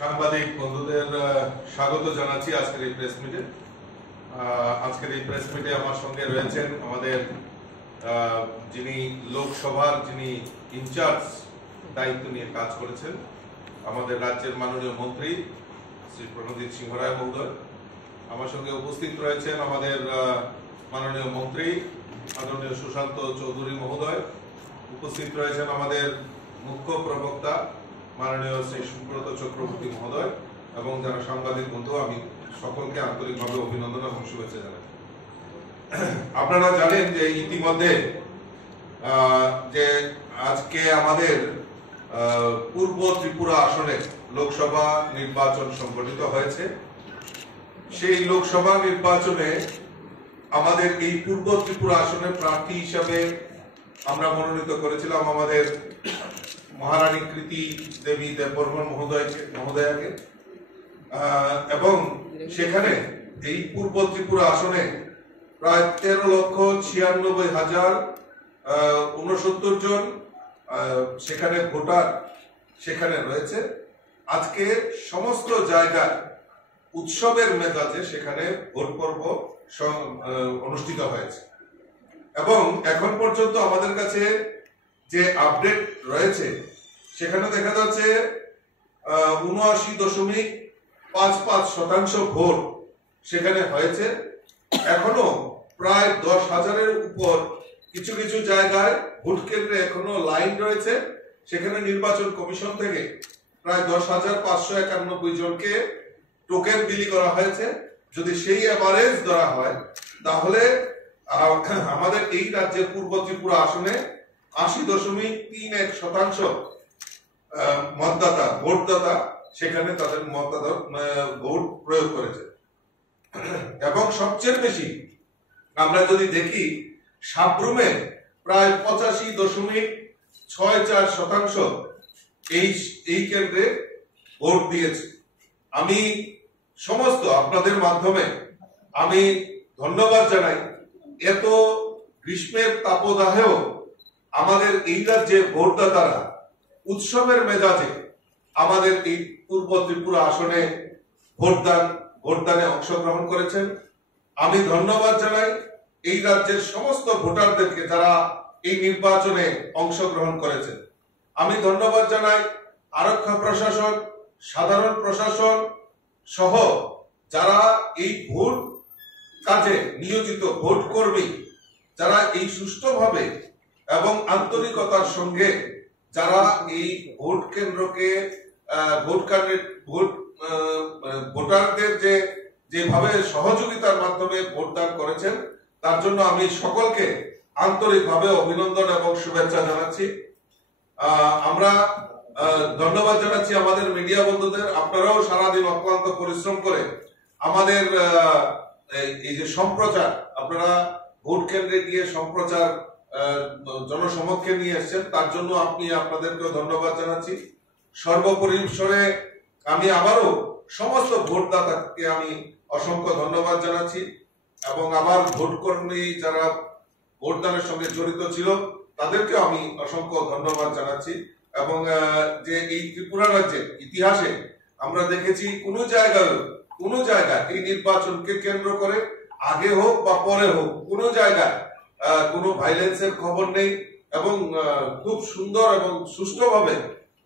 সাংবাদিক বন্ধুদের স্বাগত জানাচ্ছি আজকের এই প্রেস মিটে। আজকের এই প্রেস মিটে আমার সঙ্গে রয়েছেন আমাদের যিনি লোকসভার যিনি ইনচার্জ দায়িত্ব নিয়ে কাজ করেছেন, আমাদের রাজ্যের মাননীয় মন্ত্রী শ্রী প্রণজিৎ সিংহ রায় মহোদয়। আমার সঙ্গে উপস্থিত রয়েছেন আমাদের মাননীয় মন্ত্রী আদরণীয় সুশান্ত চৌধুরী মহোদয়। উপস্থিত রয়েছেন আমাদের মুখ্য প্রবক্তা মাননীয় শ্রী সুব্রত চক্রবর্তী মহোদয় এবং যারা সাংবাদিক বন্ধু, আমি সকলকে আন্তরিকভাবে অভিনন্দন এবং শুভেচ্ছা জানাই। আপনারা জানেন যে ইতিমধ্যে যে আজকে আমাদের পূর্ব ত্রিপুরা আসনে লোকসভা নির্বাচন সংগঠিত হয়েছে। সেই লোকসভা নির্বাচনে আমাদের এই পূর্ব ত্রিপুরা আসনের প্রার্থী হিসাবে আমরা মনোনীত করেছিলাম আমাদের মহারানী কৃতি দেবী দেববর্মন মহোদয়াকে, এবং সেখানে এই পূর্ব ত্রিপুরা আসনে প্রায় 13,96,069 জন সেখানে ভোটার সেখানে রয়েছে। আজকে সমস্ত জায়গায় উৎসবের মেজাজে সেখানে ভোট পর্ব অনুষ্ঠিত হয়েছে এবং এখন পর্যন্ত আমাদের কাছে যে আপডেট রয়েছে সেখানে দেখা যাচ্ছে 79.55% ভোট সেখানে হয়েছে। এখনো প্রায় 10,000-এর উপর কিছু কিছু জায়গায় ভোট কেন্দ্রে এখনো লাইন রয়েছে। সেখানে নির্বাচন কমিশন থেকে প্রায় 10,591 জনকে টোকেন বিলি করা হয়েছে। যদি সেই এভারেজ ধরা হয় তাহলে আমাদের এই রাজ্যের পূর্ব ত্রিপুরা আসনে 80.31% মতদাতা ভোটদাতা সেখানে তাদের ভোট প্রয়োগ করেছে। এবং সবচেয়ে বেশি আমরা যদি দেখি সাবরুমে প্রায় 85.64% এই কেন্দ্রে ভোট দিয়েছে। আমি সমস্ত আপনাদের মাধ্যমে আমি ধন্যবাদ জানাই। এত গ্রীষ্মের তাপদাহেও আমাদের এই রাজ্যে ভোটদাতারা উৎসবের মেজাজে আমাদের এই পূর্ব ত্রিপুরা আসনে ভোটদানে অংশগ্রহণ করেছেন। আমি ধন্যবাদ জানাই এই রাজ্যের সমস্ত ভোটারদেরকে যারা এই নির্বাচনে অংশগ্রহণ করেছেন। আমি ধন্যবাদ জানাই আরক্ষা প্রশাসন, সাধারণ প্রশাসন সহ যারা এই ভোট কাজে নিয়োজিত ভোট কর্মী, যারা এই সুষ্ঠুভাবে এবং আন্তরিকতার সঙ্গে যারা এই ভোট কেন্দ্রকে ভোটারদের যেভাবে সহযোগিতার মাধ্যমে ভোটদান করেছেন তার জন্য আমি সকলকে আন্তরিকভাবে অভিনন্দন এবং শুভেচ্ছা জানাচ্ছি। আমরা ধন্যবাদ জানাচ্ছি আমাদের মিডিয়া বন্ধুদের। আপনারাও সারাদিন অক্লান্ত পরিশ্রম করে আমাদের এই যে সম্প্রচার, আপনারা ভোট কেন্দ্রে গিয়ে সম্প্রচার জনসমক্ষে নিয়ে এসেছেন, তার জন্য আপনাদেরকে ধন্যবাদ জানাচ্ছি। সর্বপরিসরে আমি আবারও সমস্ত ভোটদাতাকে আমি অসংখ্য ধন্যবাদ জানাচ্ছি এবং আমার ভোট কর্মী যারা ভোটদানের সঙ্গে জড়িত ছিল তাদেরকে আমি অসংখ্য ধন্যবাদ জানাচ্ছি। এবং যে এই ত্রিপুরা রাজ্যের ইতিহাসে আমরা দেখেছি কোনো জায়গায় এই নির্বাচনকে কেন্দ্র করে আগে হোক বা পরে হোক কোনো জায়গায় কোনো ভাইলেন্সের খবর নেই এবং খুব সুন্দর এবং সুষ্ঠুভাবে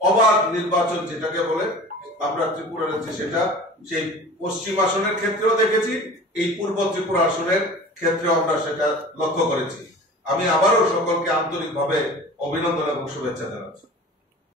অবাধ নির্বাচন যেটাকে বলে আমরা ত্রিপুরা রাজ্যে সেটা সেই পশ্চিম আসনের ক্ষেত্রেও দেখেছি, এই পূর্ব ত্রিপুরা আসনের ক্ষেত্রেও আমরা সেটা লক্ষ্য করেছি। আমি আবারও সকলকে আন্তরিকভাবে অভিনন্দন এবং শুভেচ্ছা জানাচ্ছি।